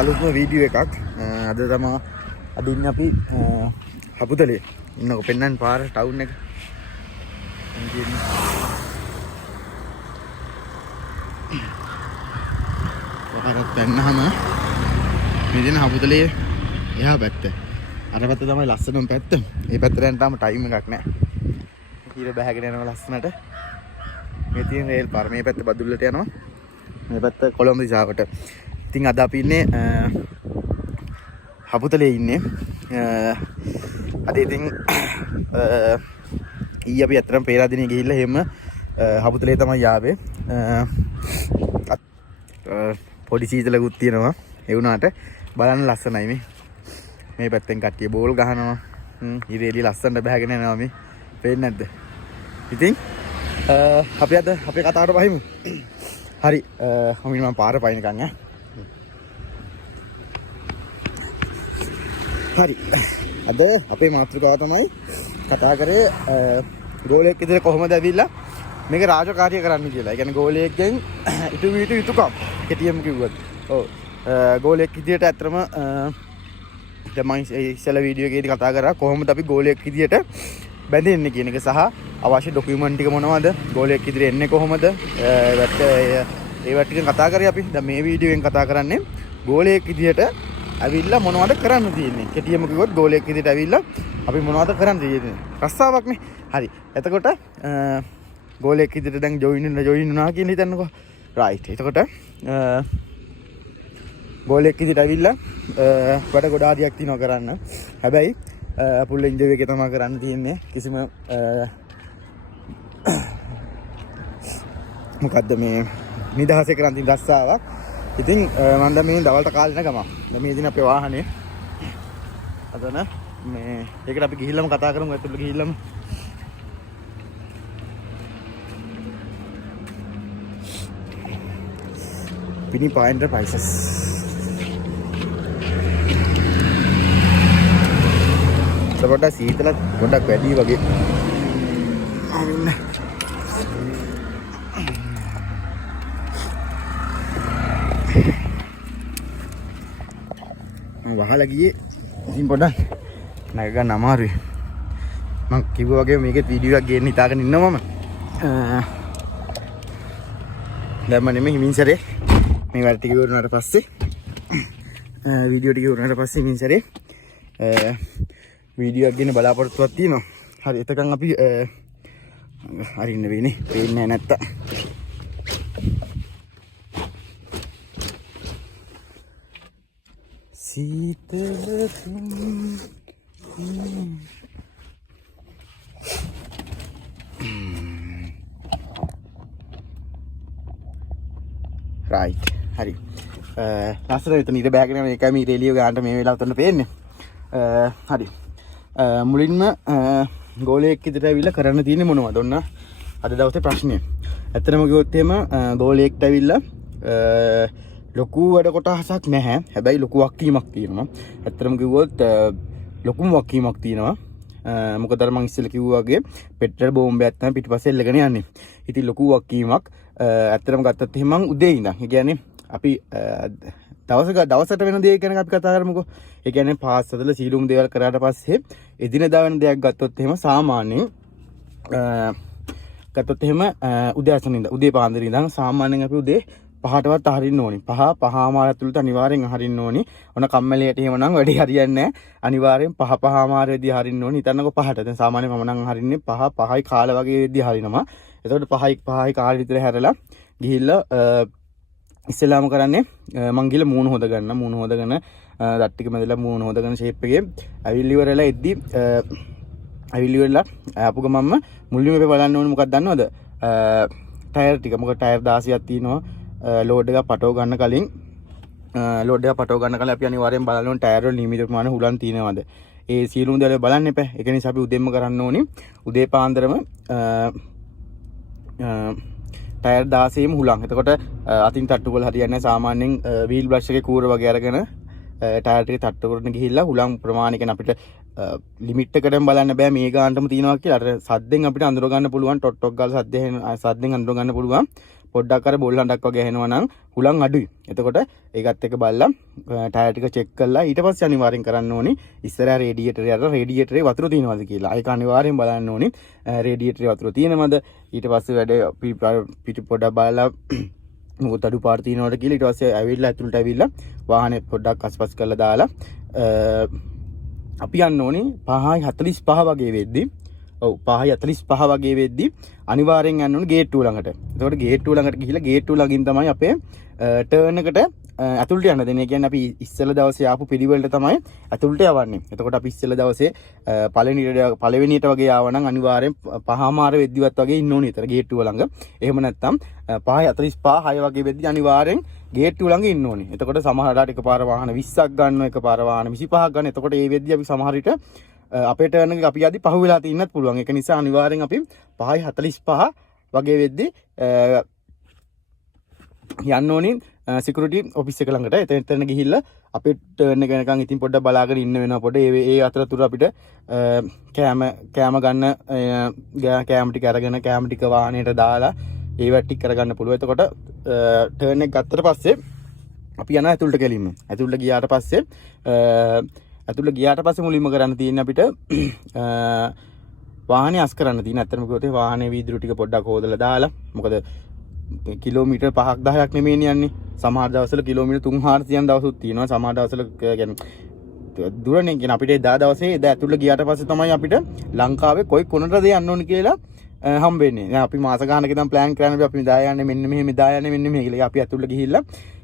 අලුත්ම වීඩියෝ එකක්. අද තමයි අද ඉන්නේ අපි හපුතලේ. ඉන්නකො පෙන්නන්න පාර ටවුන් එක. වහරත් දැන්නහම මේ දෙන හපුතලේ එහා පැත්ත. අර පැත්ත තමයි ලස්සනම පැත්ත. මේ පැත්තට යන්න තාම ටයිම් එකක් නැහැ. ඊට බහගෙන යනවා ලස්සනට. මේ තියෙන රේල් පාර මේ පැත්ත බදුල්ලට යනවා. මේ පැත්ත කොළඹ දිශාවට. ඉතින් අද අපි ඉන්නේ හපුතලේ ඉන්නේ. අද ඉතින් ඊ අපි අතරම පේරාදෙනිය ගිහිල්ලා එහෙම හපුතලේ තමයි යාවේ. පොඩි සීතලකුත් තියෙනවා. ඒ වුණාට බලන්න ලස්සනයි මේ. මේ පැත්තෙන් කට්ටිය බෝල් ගහනවා. ඉරේලි ලස්සනට බහගෙන යනවා මේ. පේන්නේ නැද්ද? ඉතින් අපි අද අපේ කතාවට බහිමු. හරි මම පාර පයින්කන් හරි අද අපේ මාතෘකාව තමයි කතා කරේ ගෝලයක් ඉදිරිය කොහොමද ඇවිල්ලා මේක රාජකාරිය කරන්න කියලා. ඒ කියන්නේ ගෝලයක්ගෙන් ඉටු යුතුයකම් කෙටියම කිව්වොත්. ඔව් ගෝලයක් ඉදිරියට ඇත්තම දැන් මම ඉස්සෙල්ලා වීඩියෝ එකේදී කතා කරා කොහොමද අපි ගෝලයක් ඉදිරියට බැඳෙන්නේ කියන එක සහ අවශ්‍ය ඩොකියුමන්ට් ටික මොනවද ගෝලයක් ඉදිරිය එන්නේ කොහොමද ඒවට ටික කතා කරේ අපි. දැන් මේ වීඩියෝෙන් කතා කරන්නේ ගෝලයක් ඉදිරියට ඇවිල්ලා මොනවද කරන්න තියෙන්නේ. කෙටියම කිව්වොත් ගෝලයක් ඉදිරියට ඇවිල්ලා අපි මොනවද කරන්න තියෙන්නේ. රස්සාවක් නේ. හරි. එතකොට ගෝලයක් ඉදිරියට දැන් ජොයින් වුණා කියලා හිතන්නකෝ. රයිට්. එතකොට ගෝලයක් ඉදිරියට ඇවිල්ලා වැඩ ගොඩාරියක් තියෙනවා කරන්න. හැබැයි පුල් එන්ජොයි එකේ තමයි කරන්න තියෙන්නේ. කිසිම මොකද්ද මේ නිදහසේ කරන් තියෙන රස්සාවක්. ඉතින් මම දැන් මේ දවල්ට කාලේ නගම. දැන් මේ දින අපේ වාහනේ අදන මේ ඒකට අපි ගිහිල්ලාම කතා කරමු. ඇතුළට ගිහිල්ලාම පිනි පොයින්ට් ප්‍රයිසස් පොඩ්ඩක් සීතල පොඩ්ඩක් වැඩි වගේ. වහලා ගියේ ඉතින් පොඩ්ඩක් නැග ගන්න අමාරුයි. මම කිව්වා වගේ මේකේ වීඩියෝ එකක් ගේන්න හිතාගෙන ඉන්නවා මම. දැන් මම නෙමෙයි හිමින්සරේ මේ වැඩ ටික ඉවරනාට පස්සේ වීඩියෝ ටික ඉවරනාට පස්සේ හිමින්සරේ වීඩියෝ එකක් ගන්න බලාපොරොත්තුවක් තියෙනවා. හරි එතකන් අපි හරින්න වෙන්නේ. පේන්නේ නැත්තම්. සීතලකින් රයිට්. හරි. ලස්සන විතර ඊට බෑගෙන මේකයි මේ රේලියෝ ගන්නට මේ වෙලාවට උන්න පේන්නේ. හරි. මුලින්ම ගෝලයක් ඉදිරියට ඇවිල්ලා කරන්න තියෙන්නේ මොනවද? ඔන්න අද දවසේ ප්‍රශ්නේ. ඇත්තටම කිව්වොත් එහෙම ගෝලයකට ඇවිල්ලා ලොකු වැඩ කොටසක් නැහැ. හැබැයි ලොකු වක්කීමක් තියෙනවා. ඇත්තටම කිව්වොත් ලොකුම වක්කීමක් තියෙනවා. මොකද අර මං ඉස්සෙල්ලා කිව්වා වගේ පෙට්‍රල් බෝම්බයක් තමයි පිටිපස්සේ එල්ලගෙන යන්නේ. ඉතින් ලොකු වක්කීමක් ඇත්තටම ගත්තත් එහෙම මං උදේ ඉඳන්. ඒ කියන්නේ අපි දවසට වෙන දේ ගැන අපි කතා කරමුකෝ. ඒ කියන්නේ පාස් හදලා සීලුම් දේවල් කරාට පස්සේ එදිනදා වෙන දෙයක් ගත්තොත් එහෙම සාමාන්‍යයෙන් ගත්තොත් එහෙම උදෑසන ඉඳන් උදේ පාන්දර ඉඳන් සාමාන්‍යයෙන් අපි උදේ 5ටවත් අහරින්න ඕනි. 5:00 ඇතුළත අනිවාර්යෙන් අහරින්න ඕනි. ඔන්න කම්මැලියට එහෙමනම් වැඩි හරියන්නේ නැහැ. අනිවාර්යෙන් 5:00 වෙදී අහරින්න ඕනි. හිතන්නකෝ 5ට. දැන් සාමාන්‍යයෙන් මම නම් අහරින්නේ 5:00යි කාල වගේ වෙදී අහරිනවා. එතකොට 5:00යි කාලෙ විතර හැරලා ගිහිල්ලා ඉස්සෙල්ලාම කරන්නේ මං ගිහලා මූණ හොද ගන්න. මූණ හොදගෙන දත් ටික මැදලා මූණ හොදගෙන ෂේප් එකේ ඇවිල්ලි ඉවරලා එද්දි ඇවිල්ලි ඉවරලා ආපු ගමන්ම මුලින්ම අපි බලන්න ඕනේ මොකක්ද දන්නවද? ටයර් ටික. මොකද ටයර් 16ක් තියෙනවා. ලෝඩ් එක පටව ගන්න කලින් අපි අනිවාර්යෙන් බලන්න ඕනේ ටයර් වල නියමිත ප්‍රමාණය හුලන් තියෙනවද? ඒ සියලුම දේවල් බලන්න එපා. ඒක නිසා අපි උදේම කරන්න ඕනේ. උදේ පාන්දරම ටයර් 16ම හුලං. එතකොට අතින් තට්ටු කරලා හරියන්නේ නැහැ. සාමාන්‍යයෙන් වීල් බ්‍රෂ් එකේ කූර වගේ අරගෙන ටයර් ටික තට්ටු කරගෙන ගිහිල්ලා හුලං ප්‍රමාණය කියන අපිට ලිමිට් එකටම බලන්න බෑ මේ ගානටම තියනවා කියලා. අර සද්දෙන් අපිට අඳුර ගන්න පුළුවන්. ටොට් ටොක් ගාලා සද්දෙන් අඳුර ගන්න පුළුවන්. පොඩ්ඩක් අර බොල් හඬක් වගේ ඇහෙනවා නම් හුලං අඩුයි. එතකොට ඒකත් එක බලලා ටයර් ටික චෙක් කරලා ඊට පස්සේ අනිවාර්යෙන් කරන්න ඕනි ඉස්සරහ රේඩියේටරේ වතුර තියෙනවද කියලා. ඒක අනිවාර්යෙන් බලන්න ඕනි. රේඩියේටරේ වතුර තියෙනවද? ඊට පස්සේ වැඩ පිටි පොඩ්ඩක් බලලා මොකද අඩු පාර තියෙනවද කියලා ඊට පස්සේ ඇවිල්ලා ඇතුළට ඇවිල්ලා වාහනේ පොඩ්ඩක් අස්පස් කරලා දාලා අපි යන්න ඕනේ 5:45 වගේ වෙද්දි. ඔව් 5:45 වගේ වෙද්දි අනිවාර්යෙන් යන්න ඕනේ ගේට්ටුව ළඟට. එතකොට ගේට්ටුව ළඟට ගිහිල්ලා ගේට්ටුව ළඟින් තමයි අපේ ටර්න් එකට ඇතුළට යන්න දෙන්නේ. කියන්නේ අපි ඉස්සෙල්ලා දවසේ ආපු පිළිවෙලට තමයි ඇතුළට යවන්නේ. එතකොට අපි ඉස්සෙල්ලා දවසේ පළවෙනියට වගේ ආවනම් අනිවාර්යෙන් 5:00 වෙද්දිවත් වගේ ඉන්න ඕනේ. ඒතර ගේට්ටුව ළඟ. එහෙම නැත්නම් 5:45 6 වගේ වෙද්දි අනිවාර්යෙන් ගේට්ටුව ළඟ ඉන්න ඕනේ. එතකොට සමහර වෙලාවට එකපාර වාහන 20ක් ගන්නවා, එකපාර වාහන 25ක් ගන්න. එතකොට ඒ වෙද්දි අපි සමහර විට අපේ ටර්න් එක අපි යද්දි පහු වෙලා තින්නත් පුළුවන්. ඒක නිසා අනිවාර්යෙන් අපි 5:45 වගේ වෙද්දි යන්න ඕනේ සිකියුරිටි ඔෆිස් එක ළඟට. එතන ගිහිල්ලා අපේ ටර්න් එක වෙනකන් ඉතින් පොඩ්ඩක් බලාගෙන ඉන්න වෙනවා. පොඩ්ඩ ඒ අතරතුර අපිට කෑම ගන්න කෑම ටික අරගෙන කෑම ටික වාහනේට දාලා ඒවත් ටික කරගන්න පුළුවන්. එතකොට ටර්න් එක ගත්තට පස්සේ අපි යනවා ඇතුළට ගෙලින්න. ඇතුළට ගියාට පස්සේ මුලින්ම කරන්න තියෙන්නේ අපිට වාහනේ අස් කරන්න තියෙන. ඇත්තටම කිව්වොත් වාහනේ වීදුරු ටික පොඩ්ඩක් හොදලා දාලා. මොකද කිලෝමීටර් 5ක් 10ක් නෙමෙයිනේ යන්නේ. සමහර දවස්වල කිලෝමීටර් 300 යන දවසුත් තියෙනවා. සමහර දවස්වල කියන්නේ දුරනේ කියන අපිට එදා දවසේ එදා ඇතුළට ගියාට පස්සේ තමයි අපිට ලංකාවේ කොයි කොනටද යන්න ඕනේ කියලා හම්බෙන්නේ. දැන් අපි මාස ගානක ඉඳන් ප්ලෑන් කරන්නේ අපි මෙදා යන්නේ මෙන්න මෙහෙම මෙදා යන්නේ මෙන්න මෙහෙ කියලා. අපි ඇතුළට ගිහිල්ලා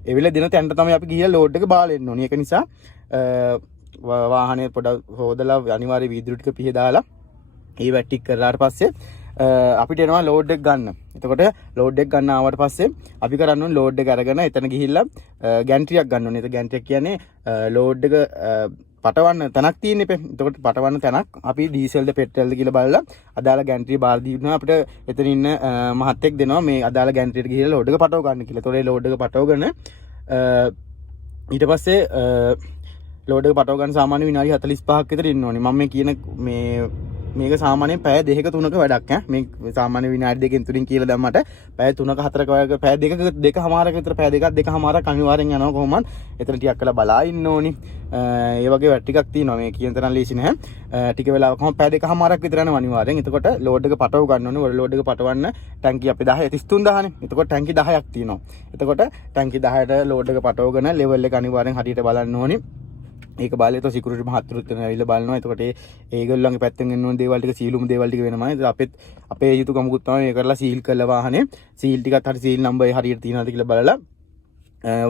ඒ වෙලේ දින තැනට තමයි අපි ගිහිල්ලා ලෝඩ් එක බාලා එන්න ඕනේ. ඒක නිසා වාහනේ පොඩ්ඩක් හොදලා අනිවාර්ය වීදුරු ටික පිහදාලා ඒ වැට්ටික් කරලාට පස්සේ අපිට එනවා ලෝඩ් එක ගන්න. එතකොට ලෝඩ් එක ගන්න ආවට පස්සේ අපි කරන්න ඕනේ ලෝඩ් එක අරගෙන එතන ගිහිල්ලා ගැන්ට්‍රියක් ගන්න ඕනේ. ඒක ගැන්ට්‍රියක් කියන්නේ ලෝඩ් එක පටවන්න තැනක් තියෙන්නේ. එතකොට පටවන්න තැනක් අපි ඩීසල්ද පෙට්‍රල්ද කියලා බලලා අදාළ ගැන්ට්‍රිය බාර දීනවා. අපිට එතන ඉන්න මහත්තයෙක් දෙනවා මේ අදාළ ගැන්ට්‍රියට ගිහිල්ලා ලෝඩ් එක පටව ගන්න කියලා. එතකොට ඒ ලෝඩ් එක පටවගෙන ඊට පස්සේ ලෝඩ් එක පටව ගන්න සාමාන්‍ය විනාඩි 45ක් විතර ඉන්න ඕනේ. මම මේ කියන මේක සාමාන්‍යයෙන් පැය 2ක 3ක වැඩක් ඈ. මේ සාමාන්‍ය විනාඩි 2කින් 3කින් කියලා දැම්මට පැය 3ක 4ක වගේ පැය 2කමාරක විතර පැය 2.5මාරක් අනිවාර්යෙන් යනවා කොහොමද. එතන ටිකක් කළා බලා ඉන්න ඕනි. ඒ වගේ වැඩ ටිකක් තියෙනවා. මේ කියන තරම් ලීසි නැහැ. ටික වෙලාවකම පැය 2කමාරක් විතර යනවා අනිවාර්යෙන්. එතකොට ලෝඩ් එක පටව ගන්න ඕනේ. ලෝඩ් එක පටවන්න ටැංකිය අපේ 33000නේ. එතකොට ටැංකි 10ක් තියෙනවා. එතකොට ටැංකි 10ට ලෝඩ් එක පටවගෙන ලෙවල් එක අනිවාර්යෙන් හරියට බලන්න ඕනි. ඒක බලලා તો සිකියුරිටි මහත්තුරුත් ඇවිල්ලා බලනවා. එතකොට ඒගොල්ලන්ගේ පැත්තෙන් එන්න ඕන දේවල් ටික සීලුම් දේවල් ටික වෙනමයි. අපේ යුතුයකමකුත් තමයි මේ කරලා සීල් කරලා වාහනේ සීල් ටිකත් හරි සීල් නම්බර් හරියට තියෙනවද කියලා බලලා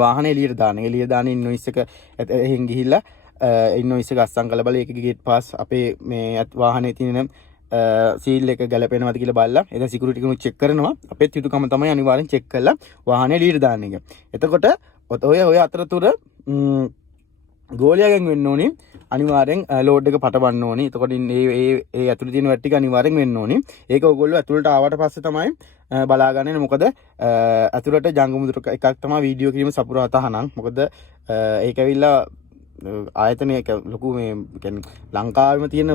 වාහනේ එළියට දාන්න. එළියට දාන ඉන්වොයිස් එක එහෙන් ගිහිල්ලා ඉන්වොයිස් එක අස්සම් කරලා බලලා ඒකේ ගේට් පාස් අපේ මේ වාහනේ තියෙන සීල් එක ගැලපෙනවද කියලා බලලා එතන සිකියුරිටි කෙනෙක් චෙක් කරනවා. අපේත් යුතුයකම තමයි අනිවාර්යෙන් චෙක් කරලා වාහනේ එළියට දාන්න එක. එතකොට ඔය අතරතුර ගෝලියාගෙන් වෙන්න ඕනේ අනිවාර්යෙන් ලෝඩ් එක පටවන්න ඕනේ. එතකොට ඒ ඇතුළේ තියෙන වැට් ටික අනිවාර්යෙන් වෙන්න ඕනේ. ඒක ඔයගොල්ලෝ ඇතුළට ආවට පස්සේ තමයි බලාගන්නේ. මොකද ඇතුළට ජංගමුදුර එකක් තමයි වීඩියෝ කිරීම සපුරා තහනම්. මොකද ඒක ඇවිල්ලා ආයතනයක ලොකු මේ කියන්නේ ලංකාවෙම තියෙන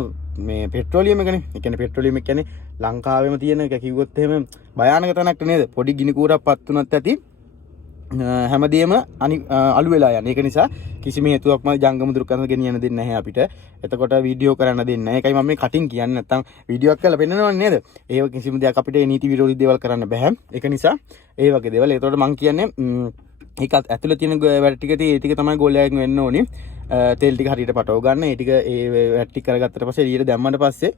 මේ පෙට්‍රෝලියම් එකනේ. ඒ කියන්නේ පෙට්‍රෝලියම් එක කියන්නේ ලංකාවෙම තියෙන එක කිව්වොත් එහෙම භයානක තැනක් නේද? පොඩි ගිනි කූරක් පත් වුණත් ඇති හැමදේම අලු වෙලා යන. ඒක නිසා කිසිම හේතුවක් මම ජංගමුදුර කරන ගෙනියන්න දෙන්නේ නැහැ අපිට. එතකොට වීඩියෝ කරන්න දෙන්නේ නැහැ. ඒකයි මම මේ කටින් කියන්නේ. නැත්තම් වීඩියෝ එකක් කරලා පෙන්නනවන්නේ නේද? ඒ කිසිම දෙයක් අපිට නීති විරෝධී දේවල් කරන්න බෑ. ඒක නිසා ඒ වගේ දේවල්. ඒතකොට මම කියන්නේ ඒක ඇතුළේ තියෙන වැඩ ටික ඒ ටික තමයි ගෝලයෙන් වෙන්න ඕනි. තෙල් ටික හරියට පටව ගන්න. ඒ ටික ඒ වැඩ ටික කරගත්තට පස්සේ එළියට දැම්මට පස්සේ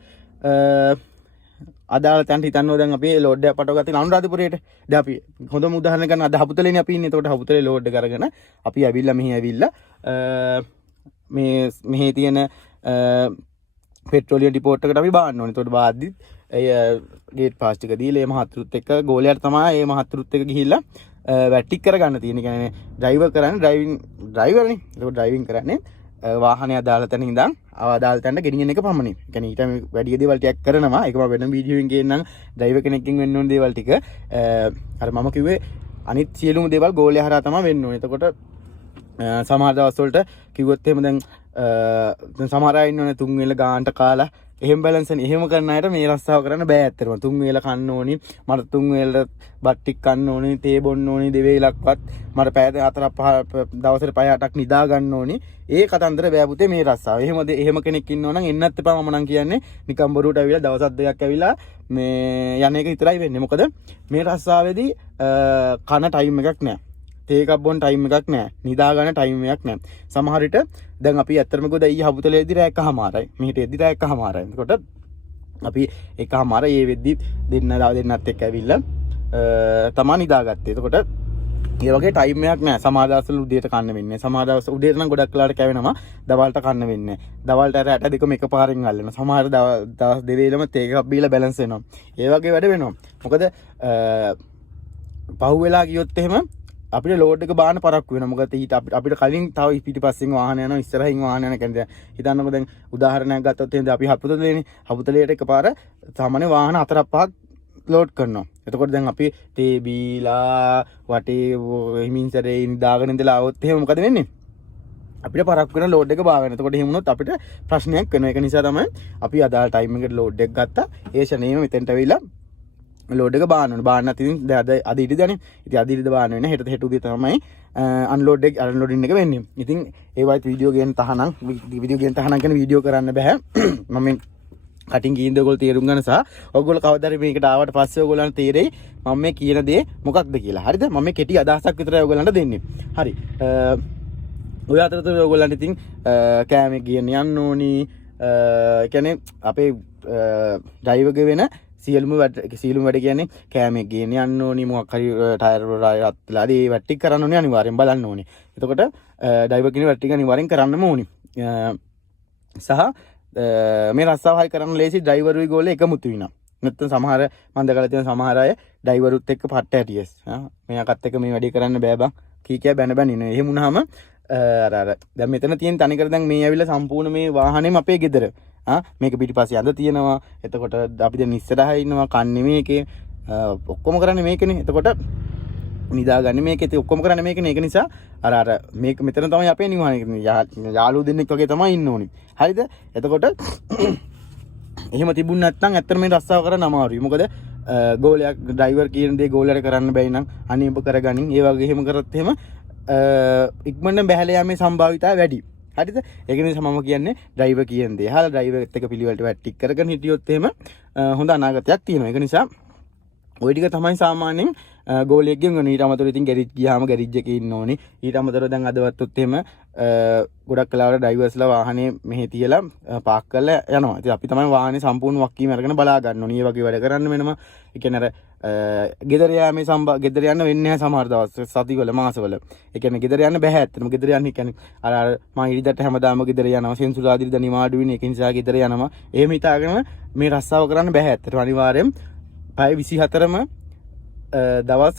අදාළ තැනට හිතන්න දැන් අපි ලෝඩ් එක පටව ගත්තා අනුරාධපුරයට. දැන් අපි හොඳම උදාහරණ ගන්න අද හපුතලේනේ අපි ඉන්නේ. එතකොට හපුතලේ ලෝඩ් එක අරගෙන අපි ඇවිල්ලා මෙහි ඇවිල්ලා මෙහි තියෙන පෙට්‍රෝලියම් ඩිපෝට් එකට අපි බාන්න ඕනේ. එතකොට බාද්දිත් ගේට් පාස් ටික දීලා මේ මහත්තුරුත් එක්ක ගෝලයට තමයි මේ මහත්තුරුත් එක්ක ගිහිල්ලා වැටික් කරගන්න තියෙන්නේ. කියන්නේ ඩ්‍රයිවර් කරන්නේ ඩ්‍රයිවර්නේ. ඒක ඩ්‍රයිවිං කරන්නේ වාහනේ අදාළ තැන ඉඳන් අදාළ තැනට ගෙනියන එක පමණයි. ඒ කියන්නේ ඊට වැඩි දේවල් ටිකක් කරනවා. ඒක මම වෙනම වීඩියෝ එකකින් කියන්නම්. ඩ්‍රයිවර් කෙනෙක්ගෙන් වෙන්න ඕන දේවල් ටික අර මම කිව්වේ අනිත් සියලුම දේවල් ගෝලයා හරහා තමයි වෙන්න ඕනේ. එතකොට සමහර දවස් වලට කිව්වොත් එහෙම දැන් සමහර අය ඉන්නෝනේ 3 වෙල ගානට කාලා එහෙම බැලන්ස් එක එහෙම කරන අයට මේ රස්සාව කරන්න බෑ ඇත්තටම. 3 වේල කන්න ඕනි. මට 3 වේල බත් ටික කන්න ඕනි, තේ බොන්න ඕනි, දෙවේලක්වත් මට පැය 4-5 දවසට පැය 8ක් නිදා ගන්න ඕනි. ඒ කතන්දර බෑ පුතේ මේ රස්සාව. එහෙම කෙනෙක් ඉන්නවා නම් එන්නත් එපා. මම නම් කියන්නේ නිකම් බොරුවට ඇවිල්ලා දවසක් දෙකක් ඇවිල්ලා මේ යන එක විතරයි වෙන්නේ. මොකද මේ රස්සාවේදී කන ටයිම් එකක් නෑ. තේ එකක් බොන්න ටයිම් එකක් නෑ. නිදා ගන්න ටයිම් එකක් නෑ. සමහර විට දැන් අපි ඇත්තටම ගොඩ ඊ හබුතලේදී රැ එකමාරයි. මෙහෙට එද්දි රැ එකමාරයි. එතකොට අපි එකමාර ඒ වෙද්දි දෙන්නත් එක්ක ඇවිල්ලා තමා නිදාගත්තේ. එතකොට ඒ වගේ ටයිම් එකක් නෑ. සමහර දවස්වල උදේට කන්න වෙන්නේ. සමහර දවස් උදේට නම් ගොඩක් වෙලාවට කැවෙනවා. දවල්ට කන්න වෙන්නේ. දවල්ට රැට දෙකම එකපාරෙන් අල්ලනවා. සමහර දවස් දෙවේලම තේ එකක් බීලා බැලන්ස් වෙනවා. ඒ වගේ වැඩ වෙනවා. මොකද පහු වෙලා ගියොත් එහෙම අපිට ලෝඩ් එක බාන පරක්කු වෙනවා. මොකද ඊට අපිට කලින් තව පිටිපස්සෙන් වාහන යනවා, ඉස්සරහින් වාහන යන කෙනෙක්. හිතන්නකෝ දැන් උදාහරණයක් ගත්තොත් එහෙනම් අපි හපුතලේනේ. හපුතලේට එකපාර සාමාන්‍ය වාහන 4-5ක් ලෝඩ් කරනවා. එතකොට දැන් අපි තේ බීලා වටේ හිමින්සරේ නිදාගෙන ඉඳලා આવොත් එහෙම මොකද වෙන්නේ? අපිට පරක්කු වෙන ලෝඩ් එක බාගන්න. එතකොට එහෙම වුණොත් අපිට ප්‍රශ්නයක් වෙනවා. ඒක නිසා තමයි අපි අදාළ ටයිම් එකට ලෝඩ් එක ගත්තා. ඒ ෂණේම මෙතෙන්ට ඇවිල්ලා ලෝඩ් එක බාන්න ඕනේ. බාන්නත් ඉතින් අද ඉරිදානේ. ඉතින් අද ඉරිද බාන්න වෙන. හෙට උදේ තමයි අන්ලෝඩ් එක අන්ලෝඩින් එක වෙන්නේ. ඉතින් ඒ වයිත් වීඩියෝ ගේන තහනම් කියන වීඩියෝ කරන්න බෑ. මම කටින් ගින්ද ඔයගොල්ලෝ තේරුම් ගන්න සහ ඔයගොල්ලෝ කවදාද මේකට ආවට පස්සේ ඔයගොල්ලන්ට තේරෙයි මම මේ කියන දේ මොකක්ද කියලා. හරිද? මම මේ කෙටි අදහසක් විතරයි ඔයගොල්ලන්ට දෙන්නේ. හරි. ඔය අතරතුර ඔයගොල්ලන්ට ඉතින් කෑමේ ගියන්න යන්න ඕනි. ඒ කියන්නේ අපේ ඩ්‍රයිවර්ගේ වෙන සියලුම වැඩ කියන්නේ කෑමේ ගියන්න යන්න ඕනි. මොකක් හරි ටයර් වල රත් වෙලා ඒ වැට් ටික කරන්න ඕනි. අනිවාර්යෙන් බලන්න ඕනි. එතකොට ඩ්‍රයිවර් කියන වැට් ටික අනිවාර්යෙන් කරන්නම ඕනි. සහ මේ රස්සාව හරි කරන්න ලේසි ඩ්‍රයිවරුයි ගෝලේ එකමුතු වෙනවා. නැත්නම් සමහර මම දැකලා තියෙන සමහර අය ඩ්‍රයිවරුත් එක්ක පට්ට ඇටියස්. මෙයාකත් එක්ක මේ වැඩේ කරන්න බෑ බං. කීකියා බැන ඉන්නේ. එහෙම වුණාම අර දැන් මෙතන තියෙන තනිකර දැන් මේ ඇවිල්ලා සම්පූර්ණ මේ වාහනේම අපේ ගෙදර. මේක පිටිපස්සේ අඳ තියෙනවා. එතකොට අපි දැන් ඉස්සරහා ඉන්නවා කන්නේ මේකේ. ඔක්කොම කරන්නේ මේකනේ. එතකොට නිදාගන්නේ මේකේ. ඉතින් ඔක්කොම කරන්නේ මේකනේ. ඒක නිසා අර මේක මෙතන තමයි අපේ නිවහනේ. යාළුවෝ දෙන්නෙක් වගේ තමයි ඉන්න ඕනි. හරිද? එතකොට එහෙම තිබුණ නැත්නම් ඇත්තට මේ රස්සාව කරන්න අමාරුයි. මොකද ගෝලයක් ඩ්‍රයිවර් කියන දේ ගෝලයට කරන්න බැයි නම් අනේ ඔබ කරගනින්. ඒ වගේ එහෙම කරත් එහෙම ඉක්මනට බැහැලා යෑමේ සම්භාවිතාවය වැඩි. හරිද? ඒක නිසා මම කියන්නේ ඩ්‍රයිවර් කියන දේ අහලා ඩ්‍රයිවර්ත් එක්ක පිළිවෙලට වැට්ටික් කරගෙන හිටියොත් එහෙම හොඳ අනාගතයක් තියෙනවා. ඒක නිසා ওই ටික තමයි සාමාන්‍යයෙන් ගෝලියෙක්ගෙන් වෙන. ඊට අමතරව ඉතින් ගැරිජ් ගියාම ගැරිජ් එකේ ඉන්න ඕනි. ඊට අමතරව දැන් අදවත්තුත් එහෙම ගොඩක් කලාවට ඩ්‍රයිවර්ස්ලා වාහනේ මෙහෙ තියලා පාක් කරලා යනවා. ඉතින් අපි තමයි වාහනේ සම්පූර්ණ වක්කීම අරගෙන බලා ගන්න ඕනි. මේ වගේ වැඩ කරන්න වෙනවා. ඒ කියන්නේ අර ගෙදර යෑමේ ගෙදර යන්න වෙන්නේ නැහැ සමහර දවස් සතිවල මාසවල. ඒ කියන්නේ ගෙදර යන්න බෑ ඇත්තටම. ගෙදර යන්න කියන්නේ අර මම ඉරිදට හැමදාම ගෙදර යනවා. සෙන්සුරාදා ඉරිදා නිවාඩු වෙන. ඒක නිසා ගෙදර යනවා. එහෙම හිතාගෙන මේ රස්සාව කරන්න බෑ ඇත්තටම. අනිවාර්යෙන් පැය 24ම දවස්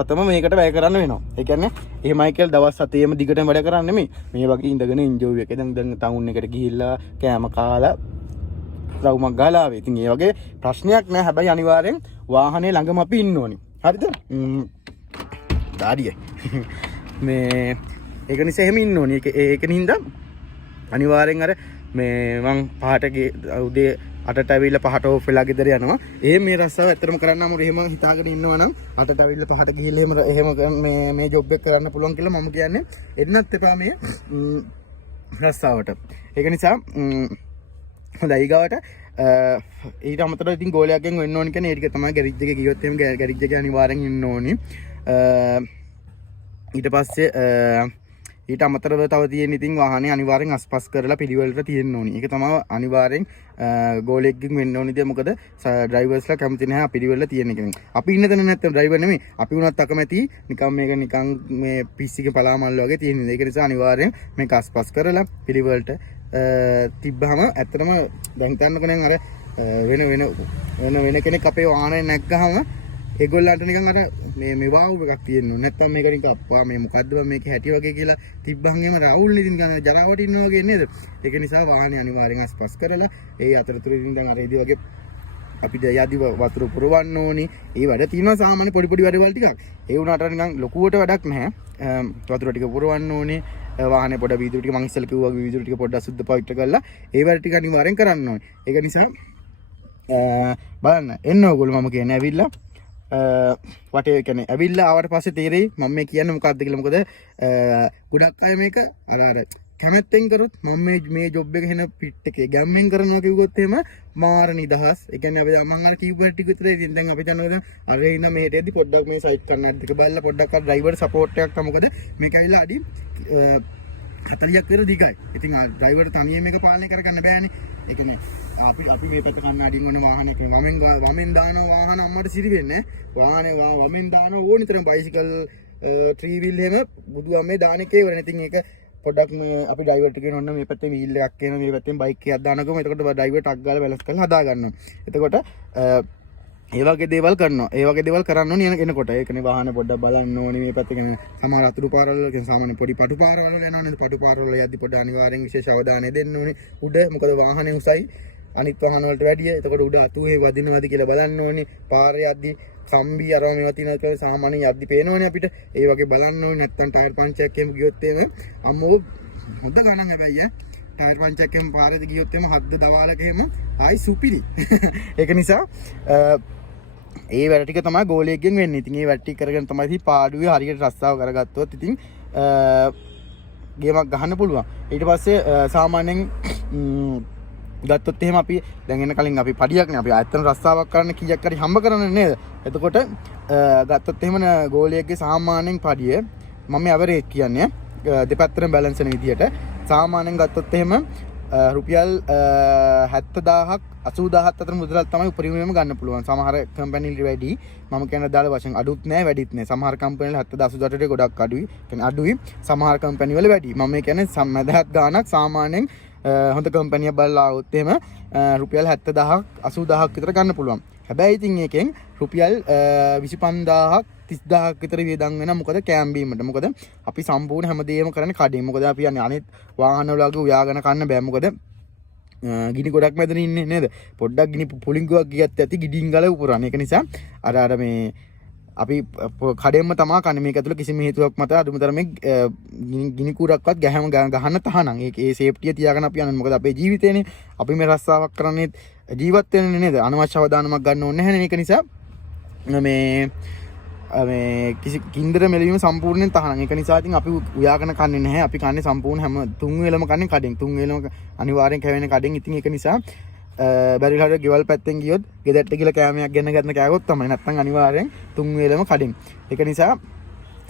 7ම මේකට වැය කරන්න වෙනවා. ඒ කියන්නේ එහෙමයි කියලා දවස් 7ේම දිගටම වැඩ කරන්නේ නෙමෙයි. මේ වගේ ඉඳගෙන එන්ජොයි එකේ දැන් ටවුන් එකට ගිහිල්ලා කෑම කාලා රවුමක් ගහලා ආවේ. ඉතින් ඒ වගේ ප්‍රශ්නයක් නෑ. හැබැයි අනිවාර්යෙන් වාහනේ ළඟම අපි ඉන්න ඕනි. හරිද? ඩාඩිය. මේ ඒක නිසා එහෙම ඉන්න ඕනි. ඒක නින්දා අනිවාර්යෙන් අර මේ මං පහට උදේ 8ට ඇවිල්ලා 5ට ඕෆ් වෙලා ගෙදර යනවා. මේ රස්සාව ඇත්තටම කරන්න අමුරු එහෙම හිතාගෙන ඉන්නවා නම් 8ට ඇවිල්ලා 5ට ගිහිල්ලා එහෙම මේ ජොබ් එක කරන්න පුළුවන් කියලා මම කියන්නේ එන්නත් එපා මේ රස්සාවට. ඒක නිසා හොඳයි ඊගාවට ඊට අමතරව ඉතින් ගෝලයක්ගෙන් වෙන්න ඕනි කියන්නේ ඒ ටික තමයි ගැරිජ් එකේ ගියොත් එහෙම ගැරිජ් එකේ අනිවාර්යෙන් ඉන්න ඕනි. ඊට පස්සේ ඊට අමතරව තව තියෙන ඉතින් වාහනේ අනිවාර්යෙන් අස්පස් කරලා පිළිවෙලට තියෙන්න ඕනි. ඒක තමයි අනිවාර්යෙන් ගෝලෙක්ගෙන් වෙන්න ඕනි. මොකද ඩ්‍රයිවර්ස්ලා කැමති නැහැ පිළිවෙලට තියෙන එක. අපි ඉන්න තැන නැත්තම් ඩ්‍රයිවර් නෙමෙයි. අපි වුණත් අකමැති නිකන් මේක නිකන් මේ පිස්සිගේ පලාමල් වගේ තියෙන. ඒක නිසා අනිවාර්යෙන් මේක අස්පස් කරලා පිළිවෙලට තිබ්බහම ඇත්තටම දැන් හිතන්නකෝ දැන් අර වෙන කෙනෙක් අපේ වාහනේ නැග්ගහම ඒගොල්ලන්ට නිකන් අර මේ වාව් එකක් තියෙනවා. නැත්තම් මේක නිකන් අප්පා මේ මොකද්ද මේක හැටි වගේ කියලා තිබ්බහම එහෙම රවුල් ඉතින් නිකන් ජරාවට ඉන්නවා වගේ නේද? ඒක නිසා වාහනේ අනිවාර්යෙන් අස්පස් කරලා ඒ අතරතුර ඉතින් දැන් අර ඉදි වගේ අපිට යදි වතුර පුරවන්න ඕනේ. ඒ වැඩ තියෙනවා සාමාන්‍ය පොඩි පොඩි වැඩවල ටිකක්. ඒ වුණාට නිකන් ලොකුවට වැඩක් නැහැ. වතුර ටික පුරවන්න ඕනේ. වාහනේ පොඩ වීදුරු ටික මං ඉස්සෙල්ලා කිව්වා වගේ වීදුරු ටික පොඩ්ඩක් සුද්ධ පවිත්‍ර කරලා ඒ වැඩ ටික අනිවාර්යෙන් කරන්න ඕනේ. ඒක නිසා බලන්න එන්න ඕගොල්ලෝ මම කියන්නේ ඇවිල්ලා වටේ කියන්නේ ඇවිල්ලා ආවට පස්සේ තේරෙයි මම මේ කියන්නේ මොකක්ද කියලා. මොකද ගොඩක් අය මේක අර කැමැත්තෙන් කරොත් මම මේ ජොබ් එක හෙන පිට් එකේ ගැම්මෙන් කරනවා කිව්වොත් එහෙම මාර නිදහස්. ඒ කියන්නේ අපි මම අර කිව්ව ටික විතර ඉතින් දැන් අපි දන්නවා අර ඉන්න මෙහෙට එද්දි පොඩ්ඩක් මේ සයිට් කන්නත් දෙක බලලා පොඩ්ඩක් අර ඩ්‍රයිවර් සපෝට් එකක් තමයි. මොකද මේක ඇවිල්ලා අඩි 40ක් විතර දිගයි. ඉතින් ඩ්‍රයිවර් තනියම මේක පාලනය කරගන්න බෑනේ. ඒ කියන්නේ අපි මේ පැත්ත කන්නඩින් වන වාහනයක් වමෙන් දාන වාහන අම්මට සිරි වෙන්නේ. වාහනේ වමෙන් දාන ඕනිතරම් බයිසිකල් ත්‍රී වීල් එහෙම බුදු අම්මේ දාන එකේ වරන. ඉතින් ඒක පොඩ්ඩක් අපි ඩ්‍රයිවර්ට කියන ඔන්න මේ පැත්තේ වීල් එකක් කියන මේ පැත්තෙන් බයික් එකක් දානකොම එතකොට ඩ්‍රයිවර් ටක් ගාලා බැලන්ස් කරලා හදා ගන්නවා. එතකොට ඒ වගේ දේවල් කරනවා. ඒ වගේ දේවල් කරන්න ඕනේ එනකොට. ඒකනේ වාහන පොඩ්ඩක් බලන්න ඕනේ මේ පැත්තේ කියන්නේ සමහර අතුරු පාරවල කියන්නේ සාමාන්‍ය පොඩි පටු පාරවල යනවනේ. පටු පාරවල යද්දි පොඩ්ඩක් අනිවාර්යෙන් විශේෂ අවධානය දෙන්න ඕනේ. උඩ මොකද වාහනේ උසයි අනිත් වාහන වලට වැඩිය. එතකොට උඩ අතුවේ වදිනවද කියලා බලන්න ඕනේ. පාරේ යද්දි කම්බි අරව මේවා තියෙනවා කියලා සාමාන්‍යයෙන් යද්දි පේනවනේ අපිට. ඒ වගේ බලන්න ඕනේ. නැත්තම් ටයර් පංචයක් එහෙම ගියොත් එහෙම අම්මෝ හොඳ ගණන් හැබැයි ටයර් පංචයක් එහෙම පාරේදී ගියොත් එහෙම හද්ද දවාලක එහෙම ආයි සුපිරි. ඒක නිසා ඒ වැඩ ටික තමයි ගෝලියෙක්ගෙන් වෙන්නේ. ඉතින් ඒ වැඩ ටික කරගෙන තමයි ඉතින් පාඩුවේ හරියට රස්සාව කරගත්තොත් ඉතින් ගේමක් ගහන්න පුළුවන්. ඊට පස්සේ සාමාන්‍යයෙන් ගත්තොත් එහෙම අපි දැන් එන්න කලින් අපි පඩියක් නේ අපි ආයතන රස්සාවක් කරන්න කීයක් හරි හම්බ කරන්නේ නේද? එතකොට ගත්තොත් එහෙම ගෝලියෙක්ගේ සාමාන්‍යයෙන් පඩිය මම ඇවරේජ් කියන්නේ දෙපැත්තටම බැලන්ස් වෙන විදියට සාමාන්‍යයෙන් ගත්තොත් එහෙම රුපියල් 70000ක් 80000ක් අතර මුදලක් තමයි උපරිමයෙන්ම ගන්න පුළුවන්. සමහර කම්පැනි වල වැඩි. මම කියන දාල වශයෙන් අඩුත් නෑ වැඩිත් නෑ. සමහර කම්පැනි වල 70000 80000ට ගොඩක් අඩුයි. කියන්නේ අඩුයි. සමහර කම්පැනි වල වැඩි. මම කියන්නේ සම්මදහත් ගාණක් සාමාන්‍යයෙන් හොඳ කම්පැනියක් බලලා આવොත් එහෙම රුපියල් 70000ක් 80000ක් විතර ගන්න පුළුවන්. හැබැයි ඉතින් එකෙන් රුපියල් 25000ක් 30000ක් විතර වියදම් වෙනවා. මොකද කෑම් බීමට. මොකද අපි සම්පූර්ණ හැමදේම කරන්නේ කඩින්. මොකද අපි යන්නේ අනිත් වාහන වල වගේ උයාගෙන කන්න බෑ. මොකද ගිනි ගොඩක් මැදන ඉන්නේ නේද? පොඩ්ඩක් ගිනි පුලිංගුවක් ගියත් ඇති ගිඩින් ගල උපුරන. ඒක නිසා අර මේ අපි කඩෙන්ම තමා කන්නේ. මේක ඇතුළේ කිසිම හේතුවක් මත අදුමතරමේ ගිනි කුරක්වත් ගහන්න තහනම්. ඒ සේෆ්ටිය තියාගෙන අපි යන්නේ. මොකද අපේ ජීවිතේනේ අපි මේ රස්සාවක් කරන්නේ ජීවත් වෙන්නේ නේද? අනවශ්‍ය අවදානමක් ගන්න ඕනේ නැහැ නේ. ඒක නිසා මේ කිසි කින්දර මෙලවීම සම්පූර්ණයෙන් තහනම්. ඒක නිසා ඉතින් අපි උයාගෙන කන්නේ නැහැ. අපි කන්නේ සම්පූර්ණ හැම තුන් වේලම කන්නේ කඩෙන්. තුන් වේලම අනිවාර්යෙන් කැවෙන කඩෙන්. ඉතින් ඒක නිසා බැරිලාට ගෙවල් පැත්තෙන් ගියොත් ගෙදරට ගිහලා කෑමයක් ගෙන්න ගන්න කෑවොත් තමයි. නැත්නම් අනිවාර්යෙන් තුන් වේලම කඩින්. ඒක නිසා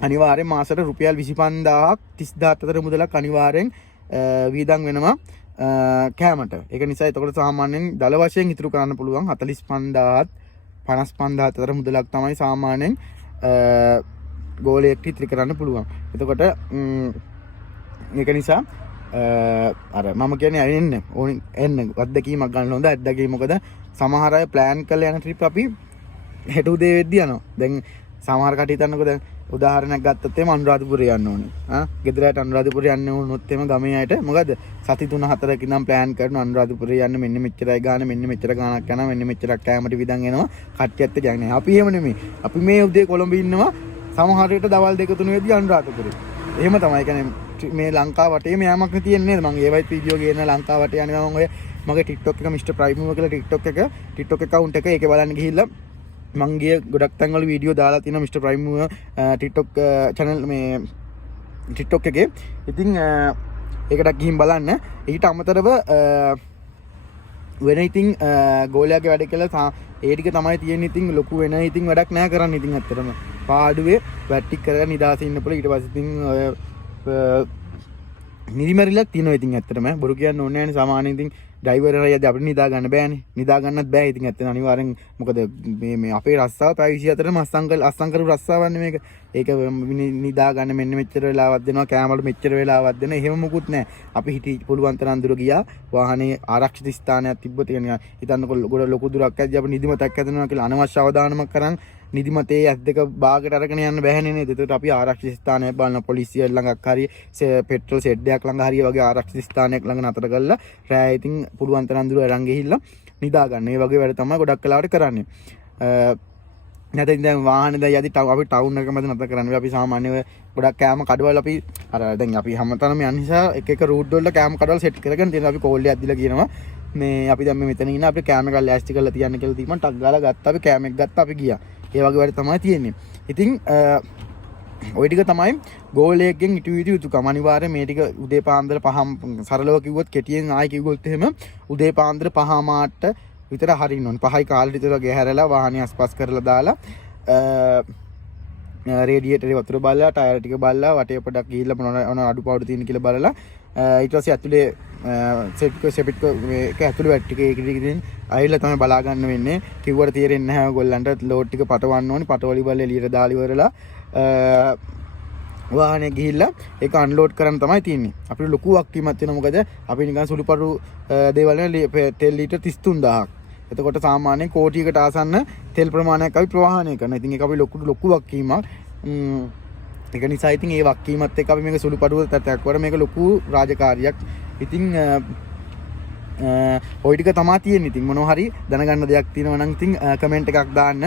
අනිවාර්යෙන් මාසෙට රුපියල් 25000ක් 30000ක් අතර මුදලක් අනිවාර්යෙන් වීදම් වෙනවා කෑමට. ඒක නිසා එතකොට සාමාන්‍යයෙන් දල වශයෙන් ඉතුරු කරන්න පුළුවන් 45000ත් 55000ත් අතර මුදලක් තමයි සාමාන්‍යයෙන් ගෝලයක් ඉතිරි කරන්න පුළුවන්. එතකොට ඒක නිසා අර මම කියන්නේ එන්න අත්දැකීමක් ගන්න හොඳ අත්දැකීම. මොකද සමහර අය ප්ලෑන් කරලා යන ට්‍රිප් අපි හෙට උදේ වෙද්දී යනවා. දැන් සමහර කටි හිතන්නකෝ දැන් උදාහරණයක් ගත්තොත් එහම අනුරාධපුරේ යන්න ඕනේ. ගෙදරට අනුරාධපුරේ යන්න වුණොත් එහම ගමේ අයට මොකද සති 3-4ක ඉඳන් ප්ලෑන් කරන අනුරාධපුරේ යන්න මෙන්න මෙච්චරයි ගාන මෙන්න මෙච්චර ගානක් යනවා මෙන්න මෙච්චරක් කෑමට විදන් එනවා කට්ටියත් කියන්නේ. අපි එහෙම නෙමෙයි. අපි මේ උදේ කොළඹ ඉන්නවා සමහර විට දවල් 2-3 වෙද්දී අනුරාධපුරේ. එහෙම තමයි. කියන්නේ මේ ලංකාව වටේම යෑමක් නේ තියෙන්නේ නේද? මම ඒවයිත් වීඩියෝ ගේන ලංකාව වටේ යන්නේ මම ඔය මගේ TikTok එක Mr. Prime කියලා TikTok account එක ඒකේ බලන්න ගිහිල්ලා මං ගිය ගොඩක් තැන්වල වීඩියෝ දාලා තියෙනවා Mr. Prime TikTok channel මේ TikTok එකේ. ඉතින් ඒකට ගිහින් බලන්න. ඊට අමතරව වෙන ඉතින් ගෝලයාගේ වැඩ කියලා ඒ ටික තමයි තියෙන්නේ. ඉතින් ලොකු වෙන ඉතින් වැඩක් නැහැ කරන්න. ඉතින් ඇත්තටම පාඩුවේ වැට්ටි කරගෙන නිදාසේ ඉන්න පුළුවන්. ඊට පස්සේ ඉතින් නිදිමරිලක් තියෙනවා. ඉතින් ඇත්තටම බොරු කියන්න ඕනේ නැහැ නේ. සාමාන්‍යයෙන් ඉතින් ඩ්‍රයිවර් හරියට අපිට නිදා ගන්න බෑනේ. නිදා ගන්නත් බෑ. ඉතින් ඇත්තට අනිවාර්යෙන් මොකද මේ අපේ රස්සාව පැය 24ම අස්සංකරු රස්සාවන්නේ මේක. ඒක නිදා ගන්න මෙන්න මෙච්චර වෙලාවක් දෙනවා. කෑමවල මෙච්චර වෙලාවක් දෙනවා. එහෙම මොකුත් නැහැ. අපි හිටි පුළුවන් තරම් දුර ගියා. වාහනේ ආරක්ෂිත ස්ථානයක් තිබ්බොත් කියන්නේ හිතන්නකො ගොඩ ලොකු දුරක් ඇද්දී අපි නිදිමතක් හැදෙනවා කියලා අනවශ්‍ය අවදානමක් කරන් නිදිමතේ ඇස් දෙක බාගට අරගෙන යන්න බෑනේ නේද? ඒකට අපි ආරක්ෂිත ස්ථානයක් බලන පොලිසිය ළඟක් හරි පෙට්‍රල් ෂෙඩ් එකක් ළඟ හරි වගේ ආරක්ෂිත ස්ථානයක් ළඟ නතර කරලා රෑ ඉතින් පුළුවන් තරම් දුර අරන් ගිහිල්ලා නිදා ගන්න. ඒ වගේ වැඩ තමයි ගොඩක් කලාවට කරන්නේ. නැත්නම් දැන් වාහනේ දැන් යදි අපි ටවුන් එකක මැද නැතර කරන්නේ. අපි සාමාන්‍යව ගොඩක් කෑම කඩවල අපි අර දැන් අපි හැමතැනම යන නිසා එක රූට් වල කෑම කඩවල සෙට් කරගෙන තියෙනවා. අපි කෝල් එකක් දීලා කියනවා මේ අපි දැන් මෙතන ඉන්න අපිට කෑම එකක් ලෑස්ති කරලා තියන්න කියලා තිබ්බම ටක් ගාලා ගත්තා. අපි කෑම එක ගත්තා අපි ගියා. ඒ වගේ වැඩ තමයි තියෙන්නේ. ඉතින් ඔය ටික තමයි ගෝලයෙක්ගෙන් ඉටු යුතුකම. අනිවාර්යයෙන් මේ ටික උදේ පාන්දර 5 සරලව කිව්වොත් කෙටියෙන් ආයි කිව්වොත් එහෙම උදේ පාන්දර 5 මාට විතර හරින්න ඕනේ. 5යි කාලෙ විතර ගෙහැරලා වාහනේ අස්පස් කරලා දාලා රේඩියේටරේ වතුර බලලා ටයර් ටික බලලා වටේ පොඩක් ගිහිල්ලා මොන අඩුපාඩු තියෙන කියලා බලලා ඊට පස්සේ ඇතුලේ සෙපිට් එක ඇතුලේ වැට් ටික ඒක ටික ඇවිල්ලා තමයි බලා ගන්න වෙන්නේ. කිව්වට තේරෙන්නේ නැහැ ඔයගොල්ලන්ට. ලෝඩ් ටික පටවන්න ඕනේ. පටවලි බල්ල එළියට දාලා ඉවරලා වාහනේ ගිහිල්ලා ඒක අන්ලෝඩ් කරන්න තමයි තියෙන්නේ. අපිට ලොකු වක්කීමක් තියෙනවා. මොකද අපි නිකන් සුළුපටු දේවල් වල තෙල් ලීටර් 33000ක්. එතකොට සාමාන්‍යයෙන් කෝටියකට ආසන්න තෙල් ප්‍රමාණයක් අපි ප්‍රවාහනය කරනවා. ඉතින් ඒක අපි ලොකු වක්කීමක්. ඒක නිසා ඉතින් ඒ වක්කීමත් එක්ක අපි මේක සුළුපටු තත්ත්වයක් වල මේක ලොකු රාජකාරියක්. ඉතින් ওই ටික තමයි තියෙන්නේ. ඉතින් මොනවා හරි දැනගන්න දෙයක් තියෙනවා නම් ඉතින් කමෙන්ට් එකක් දාන්න.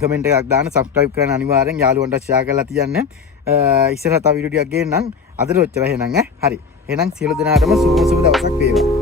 කමෙන්ට් එකක් දාන්න, සබ්ස්ක්‍රයිබ් කරන්න අනිවාර්යෙන් යාළුවන්ට ෂෙයා කරලා තියන්න. ඉස්සරහට තව වීඩියෝ ටිකක් ගේන්නම්. අදට ඔච්චර එහෙනම් හරි. එහෙනම් සියලු දෙනාටම සුබ දවසක් වේවා.